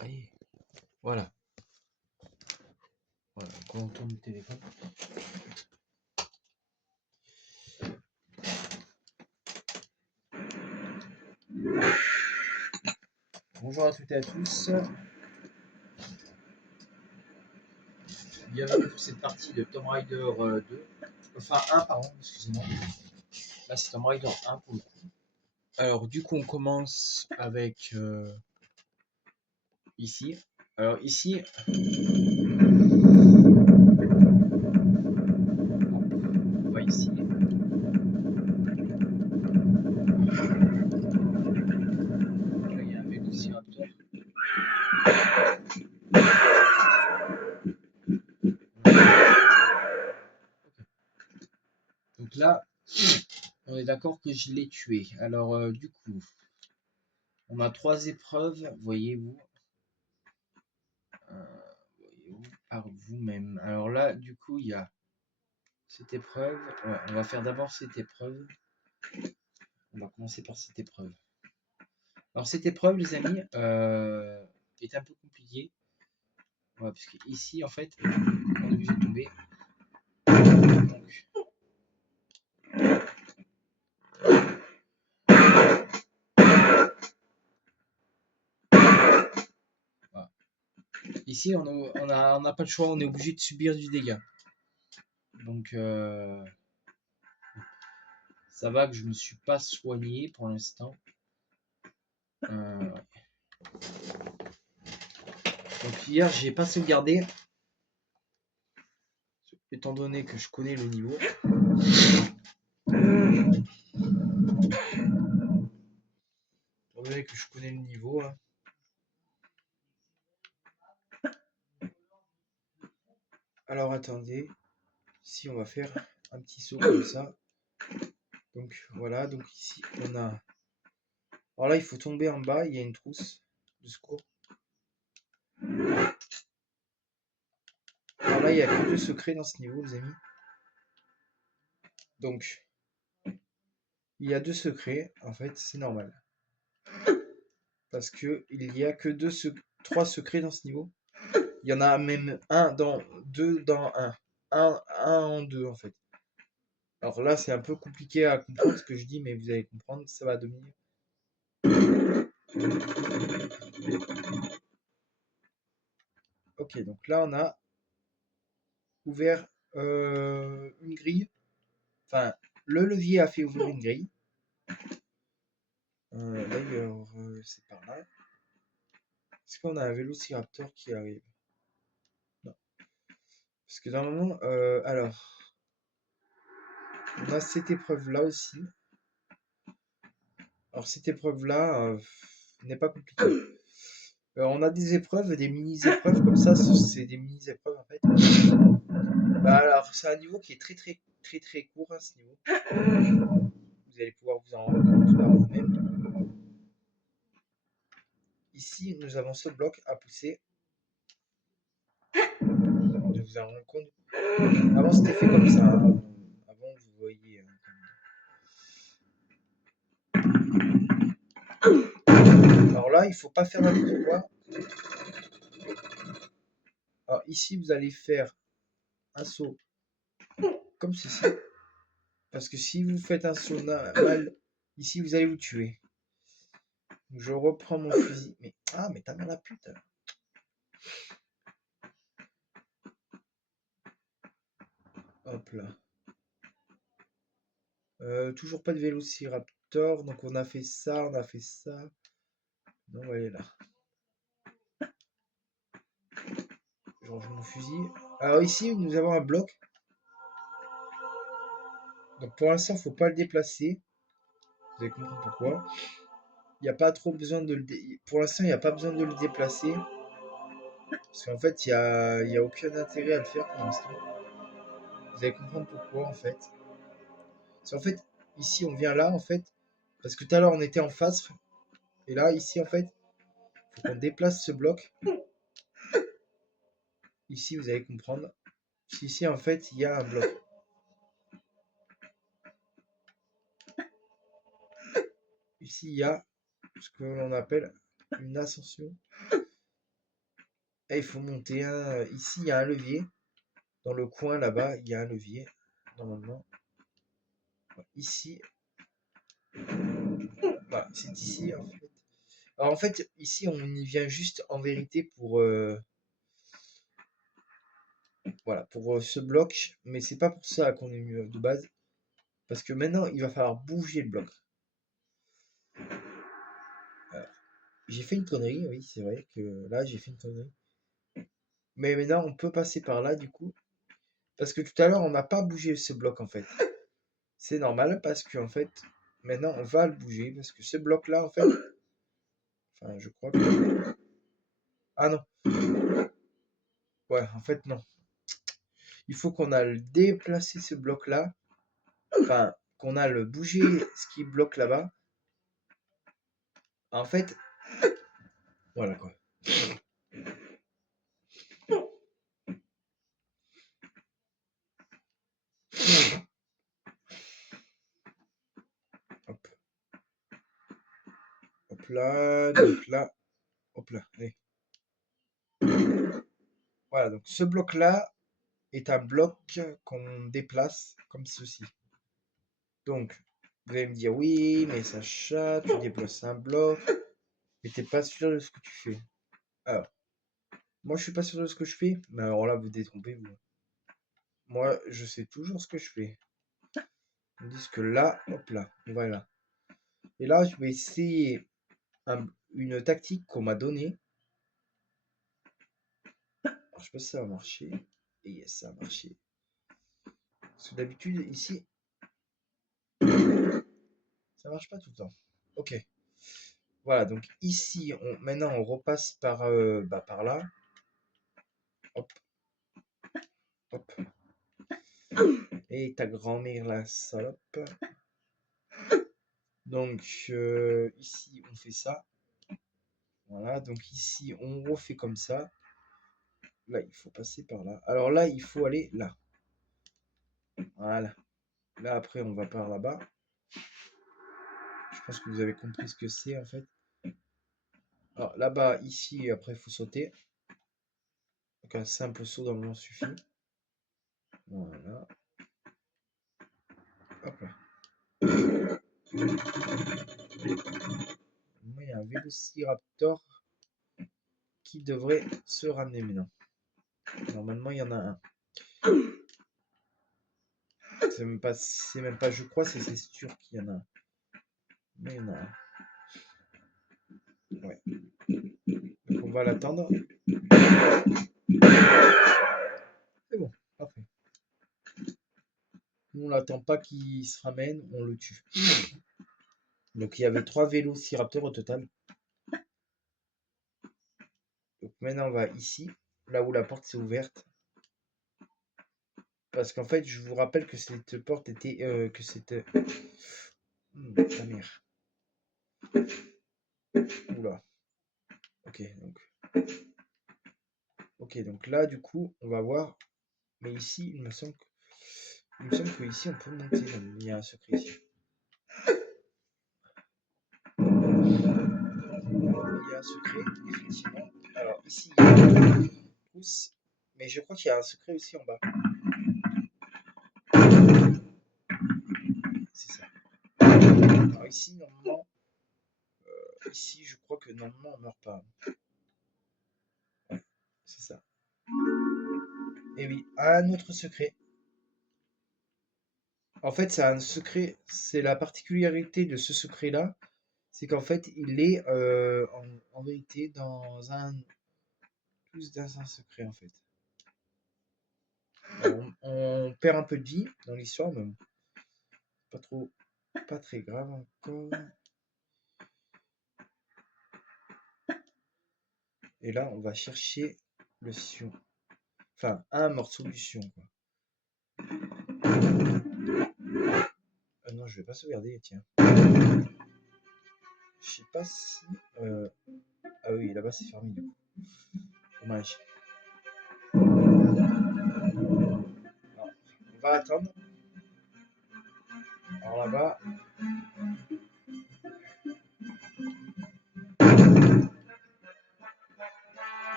Allez, voilà. Voilà, donc on tourne le téléphone. Bonjour à toutes et à tous. Bienvenue pour cette partie de Tomb Raider 2. Enfin 1, pardon, excusez-moi. Là c'est Tomb Raider 1 pour le coup. Alors du coup on commence avec ici. Alors ici, on va ici. Là il y a un Velociraptor. Donc là, on est d'accord que je l'ai tué. Alors du coup, on a 3 épreuves, voyez-vous. Voyez-vous par vous-même. Alors là, du coup, il y a cette épreuve. Ouais, on va faire d'abord cette épreuve. On va commencer par cette épreuve. Alors cette épreuve, les amis, est un peu compliquée. Ouais, parce que ici, en fait, on est obligé de tomber. Donc, voilà. Ici, on n'a pas le choix, on est obligé de subir du dégât. Donc, ça va que je me suis pas soigné pour l'instant. Ouais. Donc hier, j'ai pas sauvegardé, étant donné que je connais le niveau. Étant donné que je connais le niveau. Hein. Alors attendez, ici on va faire un petit saut comme ça. Donc voilà, donc ici on a. Alors là il faut tomber en bas, il y a une trousse de secours. Alors là il n'y a que 2 secrets dans ce niveau les amis. Donc il y a 2 secrets, en fait c'est normal. Parce que il n'y a que 3 secrets dans ce niveau. Il y en a même un dans 2 dans 1. Un en 2 en fait. Alors là c'est un peu compliqué à comprendre ce que je dis, mais vous allez comprendre, ça va devenir. Ok, donc là on a ouvert une grille. Enfin, le levier a fait ouvrir une grille. D'ailleurs, c'est par là. Est-ce qu'on a un Vélociraptor qui arrive? Non. Parce que normalement, alors, on a cette épreuve-là aussi. Alors, cette épreuve-là n'est pas compliquée. On a des épreuves, des mini-épreuves comme ça. C'est des mini-épreuves en fait. Bah, alors, c'est un niveau qui est très court, hein, ce niveau. Vous allez pouvoir vous en rendre compte par vous-même. Ici, nous avons ce bloc à pousser. De vous en rendre compte. Avant, c'était fait comme ça. Hein. Avant, vous voyez. Alors là, il faut pas faire n'importe quoi. Alors ici, vous allez faire un saut comme ceci. Parce que si vous faites un saut mal, ici, vous allez vous tuer. Donc, je reprends mon fusil. Mais mais t'as mal la pute. Hop là. Toujours pas de Vélociraptor. Donc on a fait ça, on a fait ça. Donc on va aller là. Je range mon fusil. Alors ici, nous avons un bloc. Donc pour l'instant, faut pas le déplacer. Vous allez comprendre pourquoi. Il n'y a pas trop besoin de le pour l'instant, il n'y a pas besoin de le déplacer. Parce qu'en fait, il y a aucun intérêt à le faire pour l'instant. Vous allez comprendre pourquoi en fait. Parce qu'en fait, ici on vient là en fait. Parce que tout à l'heure on était en face. Et là, ici en fait, il faut qu'on déplace ce bloc. Ici, vous allez comprendre. Parce qu'ici en fait, il y a un bloc. Ici, il y a ce que l'on appelle une ascension. Et il faut monter un. Ici, il y a un levier. Dans le coin là-bas, il y a un levier. Normalement. Ici. Voilà, c'est ici en fait. Alors en fait, ici, on y vient juste en vérité pour. Voilà, pour ce bloc. Mais c'est pas pour ça qu'on est mieux de base. Parce que maintenant, il va falloir bouger le bloc. Alors, j'ai fait une connerie, oui, c'est vrai que là, j'ai fait une connerie. Mais maintenant, on peut passer par là, du coup. Parce que tout à l'heure, on n'a pas bougé ce bloc, en fait. C'est normal, parce que, en fait, maintenant, on va le bouger. Parce que ce bloc-là, en fait... Enfin, je crois que... Ah non. Ouais, en fait, non. Il faut qu'on aille déplacer ce bloc-là. Enfin, qu'on aille bouger ce qui bloque là-bas. En fait... Voilà, quoi. Hop. Hop là, donc là... Hop là, allez. Voilà, donc ce bloc-là est un bloc qu'on déplace comme ceci. Donc, vous allez me dire, oui, mais Sacha, tu déplaces un bloc, mais t'es pas sûr de ce que tu fais. Alors, moi je suis pas sûr de ce que je fais, mais alors là, vous détrompez, vous. Moi, je sais toujours ce que je fais. Ils me disent que là, hop là, on va là. Et là, je vais essayer une tactique qu'on m'a donnée. Alors, je sais pas si ça va marcher. Et yes, ça a marché. Parce que d'habitude, ici, ça marche pas tout le temps. Ok. Voilà, donc ici, maintenant, on repasse par là. Hop, hop. Et ta grand-mère, la salope. Donc, ici, on fait ça. Voilà, donc ici, on refait comme ça. Là, il faut passer par là. Alors là, il faut aller là. Voilà. Là, après, on va par là-bas. Je pense que vous avez compris ce que c'est, en fait. Alors, là-bas, ici, après, il faut sauter. Donc, un simple saut, normalement, suffit. Voilà. Hop là. Moi, il y a un Vélociraptor qui devrait se ramener maintenant. Normalement, il y en a un. C'est même pas, je crois, c'est sûr qu'il y en a un. Mais il y en a un. Ouais. Donc on va l'attendre. C'est bon, parfait. Nous, on l'attend pas qu'il se ramène, on le tue. Donc il y avait 3 vélociraptors au total. Donc maintenant on va ici, là où la porte s'est ouverte. Parce qu'en fait, je vous rappelle que cette porte était... que c'était... ta mère. Oula. Ok, donc... Ok, donc là, du coup, on va voir. Mais ici, il me semble que ici, on peut monter. Il y a un secret ici. Il y a un secret, effectivement. Alors, ici, il y a une trousse. Mais je crois qu'il y a un secret aussi en bas. C'est ça. Alors ici, normalement... ici, je crois que normalement, on meurt pas. Ouais, c'est ça. Et oui, un autre secret. En fait, c'est un secret. C'est la particularité de ce secret-là. C'est qu'en fait, il est en vérité dans un... Plus dans un secret, en fait. Alors, on perd un peu de vie dans l'histoire, mais bon, pas trop, pas très grave encore. Et là, on va chercher le sion. Enfin, un morceau du sion, quoi. Non, je vais pas sauvegarder, tiens. Je sais pas si... Ah oui, là-bas, c'est fermé, du coup. Dommage. Alors, on va attendre. Alors là-bas...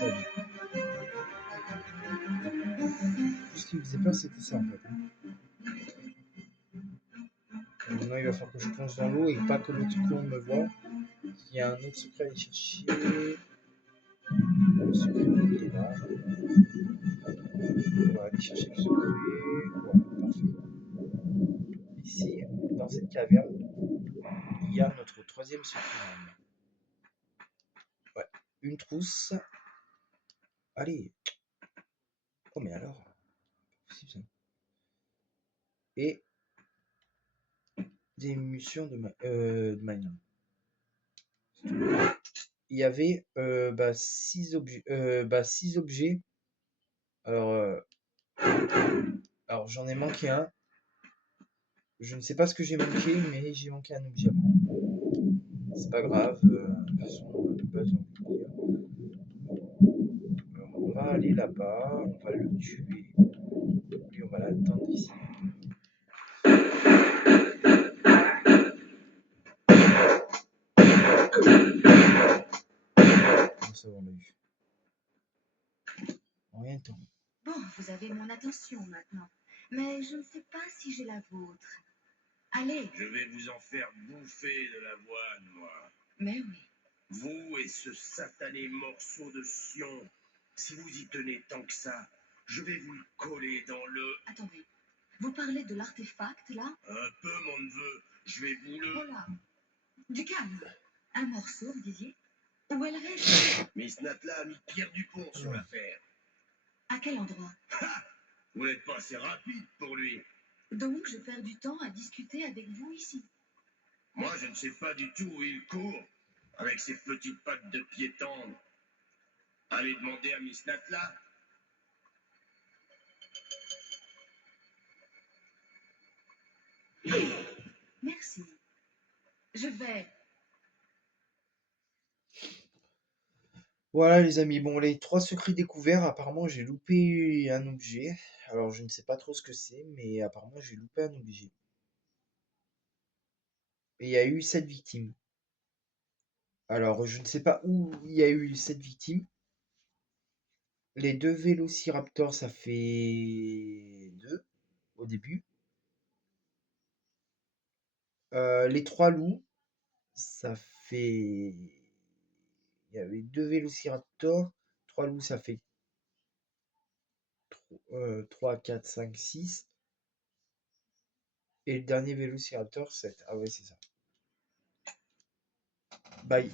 sa vie. Tout ce qui me faisait peur, c'était ça en fait. Et maintenant, il va falloir que je plonge dans l'eau et pas que l'autre con me voit. Il y a un autre secret à aller chercher. Le secret, il est là. On va aller chercher le secret. Voilà, parfait. Ici, dans cette caverne, il y a notre troisième secret. Ouais, une trousse. Allez. Oh, mais alors, c'est possible ça. Et des munitions de Magnum. Il y avait 6 objets. 6 objets. Alors, alors j'en ai manqué un. Je ne sais pas ce que j'ai manqué, mais j'ai manqué un objet. C'est pas grave. De toute façon, de base, alors, on va aller là-bas, on va le tuer. Et on va l'attendre ici. Comment ça, on l'a eu? Rien de temps. Bon, vous avez mon attention maintenant, mais je ne sais pas si j'ai la vôtre. Allez. Je vais vous en faire bouffer de l'avoine, moi. Mais oui. Vous et ce satané morceau de sion. Si vous y tenez tant que ça, je vais vous le coller dans le... Attendez, vous parlez de l'artefact, là? Un peu, mon neveu. Je vais vous le... Oh là. Du calme. Un morceau, vous disiez? Où est le reste? Miss Natla a mis Pierre Dupont sur l'affaire. À quel endroit? Ha! Vous n'êtes pas assez rapide pour lui. Donc, je perds du temps à discuter avec vous ici. Moi, je ne sais pas du tout où il court, avec ses petites pattes de pied tendre. Allez demander à Miss Natla. Merci. Je vais. Voilà les amis, bon les 3 secrets découverts, apparemment j'ai loupé un objet. Alors je ne sais pas trop ce que c'est, mais apparemment j'ai loupé un objet. Et il y a eu 7 victimes. Alors je ne sais pas où il y a eu 7 victimes. Les 2 vélociraptors, ça fait 2 au début. Les 3 loups, ça fait... Il y avait 2 vélociraptors, 3 loups, ça fait 3, 4, 5, 6. Et le dernier vélociraptor, 7. Ah ouais, c'est ça. Bye.